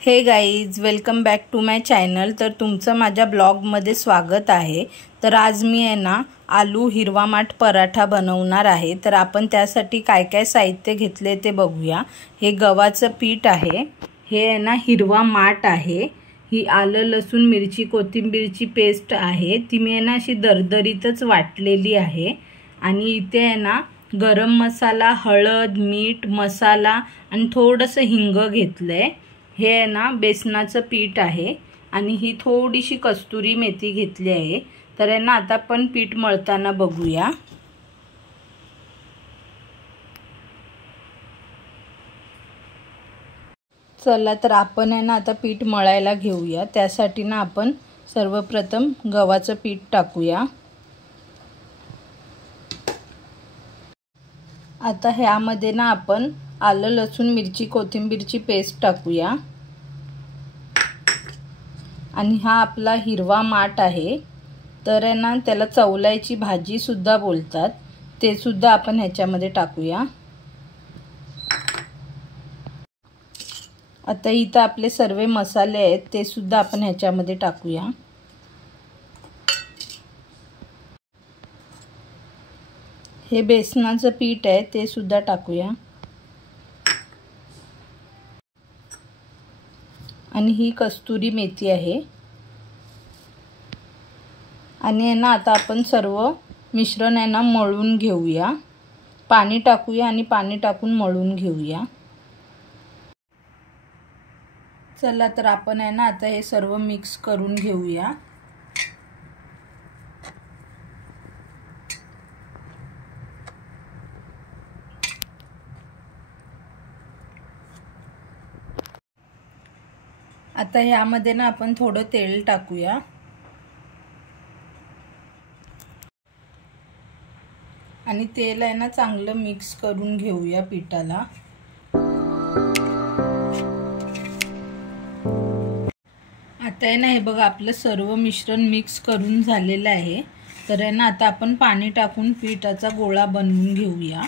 हे guys, welcome back to my channel. तर तुमचं माझ्या ब्लॉगमध्ये स्वागत आहे। तर आज मी आहे ना आलू हिरवा माठ पराठा बनवणार आहे। तर आपण त्यासाठी काय काय साहित्य घेतले ते बघूया। हे गव्हाचं पीठ आहे, हे आहे ना हिरवा माठ आहे, ही आलं लसूण मिरची कोथिंबीरची पेस्ट आहे, ती मी आहे ना अशी दरदरीतच वाटलेली आहे। आणि इथे आहे ना गरम मसाला, हळद, मीठ, मसाला आणि थोडंसं हिंग घेतलंय। हे आहे ना बेसनाचं पीठ आहे आणि ही थोडीशी कस्तुरी मेथी घेतली आहे। तर आहे ना आता आपण पीठ मळताना बघूया। चला तर आपण आहे ना आता पीठ मळायला घेऊया। त्यासाठी ना आपण सर्वप्रथम गव्हाचं पीठ टाकूया। आता ह्यामध्ये ना आपण आलं लसूण मिरची कोथिंबीरची पेस्ट टाकूया। आणि हा आपला हिरवा माठ आहे, तर आहे ना त्याला चवलायची भाजी सुद्धा बोलतात, ते सुद्धा आपण ह्याच्यामध्ये टाकूया। आता इथं आपले सर्व मसाले आहेत ते सुद्धा आपण ह्याच्यामध्ये टाकूया। हे बेसनाचं पीठ आहे ते सुद्धा टाकूया। आणि ही कस्तुरी मेथी आहे। आणि आहे ना आता आपण सर्व मिश्रण आहे ना मळून घेऊया। पाणी टाकूया आणि पाणी टाकून मळून घेऊया। चला तर आपण आहे ना आता हे सर्व मिक्स करून घेऊया। आता ह्यामध्ये ना आपण थोडं तेल टाकूया आणि तेल आहे ना चांगलं मिक्स करून घेऊया पिठाला। आता आहे ना हे बघा आपलं सर्व मिश्रण मिक्स करून झालेलं आहे। तर आहे ना आता आपण पाणी टाकून पिठाचा गोळा बनवून घेऊया।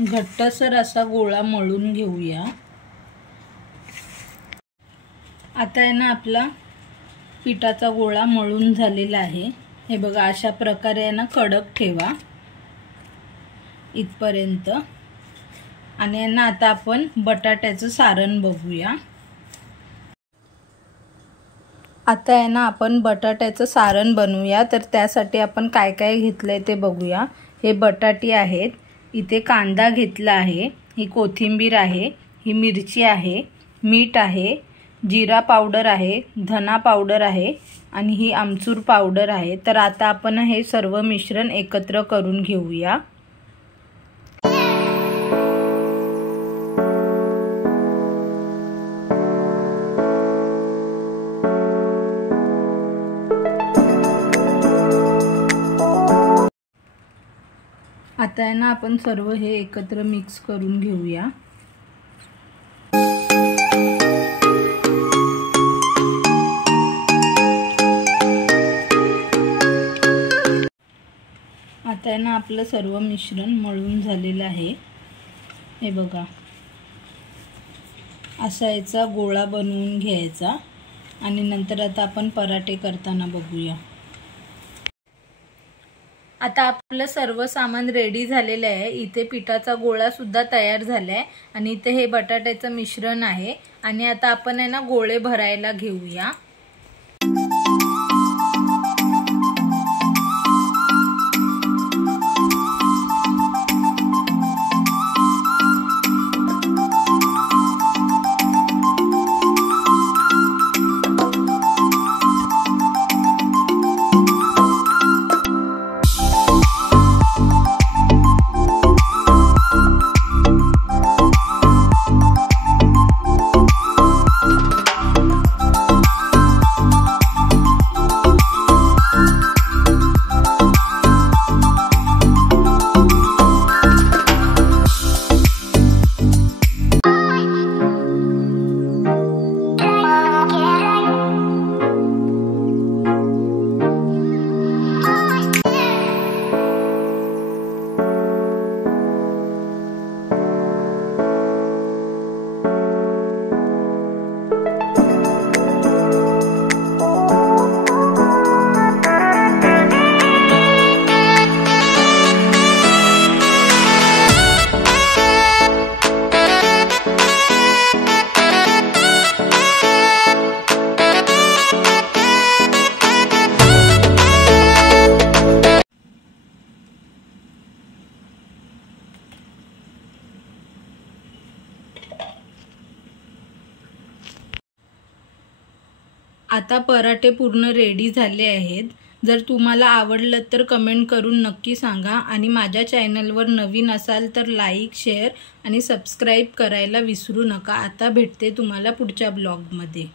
घट्टसर असा गोळा मळून घेऊया। आता आहे ना आपला पिठाचा गोळा मळून झालेला आहे। हे बघा अशा प्रकारे आहे ना कडक ठेवा इथपर्यंत। आणि आहे ना आता आपण बटाट्याचं सारण बघूया। आता आहे ना आपण बटाट्याचं सारण बनवूया। तर त्यासाठी आपण काय काय घेतलंय ते बघूया। हे बटाटे आहेत, इथे कांदा घेतला आहे, ही कोथिंबीर आहे, ही मिरची आहे, मीठ आहे, जिरा पावडर आहे, धना पावडर आहे आणि ही आमचूर पावडर आहे। तर आता आपण हे सर्व मिश्रण एकत्र करून घेऊया। आता आहे ना आपण सर्व हे एकत्र मिक्स करून घेऊया। आता आहे ना आपलं सर्व मिश्रण मळून झालेलं आहे। हे बघा असा याचा गोळा बनवून घ्यायचा आणि नंतर आता आपण पराठे करताना बघूया। आता आपलं सर्व सामान रेडी झालेलं आहे। इथे पिठाचा गोळा सुद्धा तयार झालाय आणि इथे हे बटाट्याचं मिश्रण आहे। आणि आता आपण आहे ना गोळे भरायला घेऊया। आता पराठे पूर्ण रेडी झाले आहेत। जर तुम्हाला आवडलं तर कमेंट करून नक्की सांगा आणि माझ्या चॅनलवर नवीन असाल तर लाईक, शेअर आणि सबस्क्राईब करायला विसरू नका। आता भेटते तुम्हाला पुढच्या ब्लॉगमध्ये।